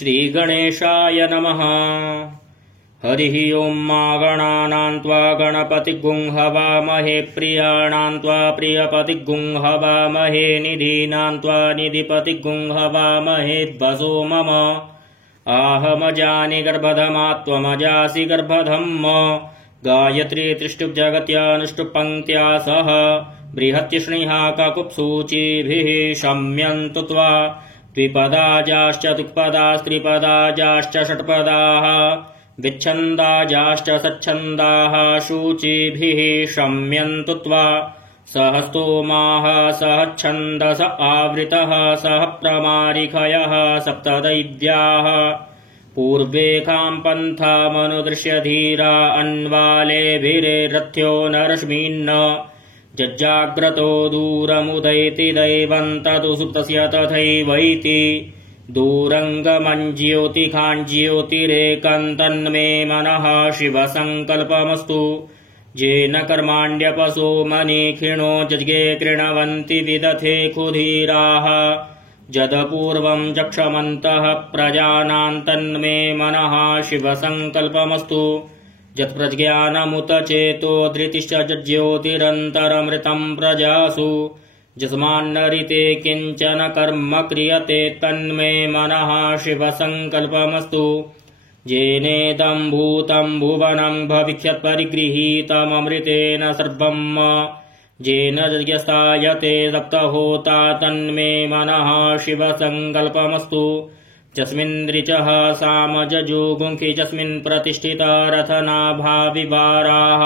श्रीगणेशाय नमः। हरिः ओं मा गणानां त्वा गणपतिगुं हवामहे प्रियाणां त्वा प्रियपतिगुं हवामहे निधीनां त्वा निधिपतिगुं हवामहे वसो मम आहमजानि गर्भधमा त्वमजासि गर्भधम् गायत्री त्रिष्टुप्जगत्यानुष्टुप् पङ्क्त्या सह बृहत्यश्निहा काकुप्सूचिभिः शम्यन्तु त्वा द्विपदाजाश्च तुक्पदास्त्रिपदाजाश्च षट्पदाः विच्छन्दाजाश्च सच्छन्दाः शूचिभिः शम्यन्तु त्वा सह स्तोमाः सह छन्दस आवृतः सह प्रमारिखयः सप्तदैव्याः पूर्वेखां पन्थामनुदृश्य धीरा अन्वालेभिरेरथ्यो न रश्मीन्न जज्जाग्रतो दूरमुदैति दैवं तदु सुप्तस्य तथैवैति दूरङ्गमञ्ज्योतिखाञ्ज्योतिरेकं तन्मे मनः शिवसङ्कल्पमस्तु येन कर्माण्यपसो मनीखिणो जज्ञे कृणवन्ति विदथे क्षुधीराः जदपूर्वं जक्षमन्तः प्रजानां तन्मे मनः शिवसङ्कल्पमस्तु यत्प्रज्ञानमुत चेतो धृतिश्च ज्योतिरन्तरमृतं प्रजासु यस्मान्नरिते किञ्चन कर्म क्रियते तन्मे मनः शिवसङ्कल्पमस्तु येनेदं भूतं भुवनं भविष्यत्परिगृहीतममृतेन सर्वम् येन यज्ञस्थायते सप्तहोता तन्मे मनः शिवसङ्कल्पमस्तु यस्मिन्द्रिचः सामजजुगुंखि यस्मिन् प्रतिष्ठिता रथनाभाविवाराः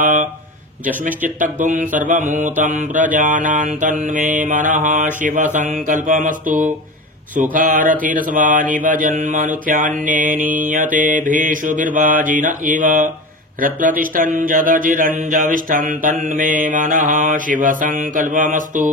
यस्मिश्चित्तगुं सर्वमूतं प्रजानां तन्मे मनः शिवसङ्कल्पमस्तु सुखारथिरस्वानिव जन्मनुख्यान्ये नीयते भेषुभिर्वाजिन इव हृत्प्रतिष्ठं जदजिरञ्जविष्ठं तन्मे मनः शिवसङ्कल्पमस्तु।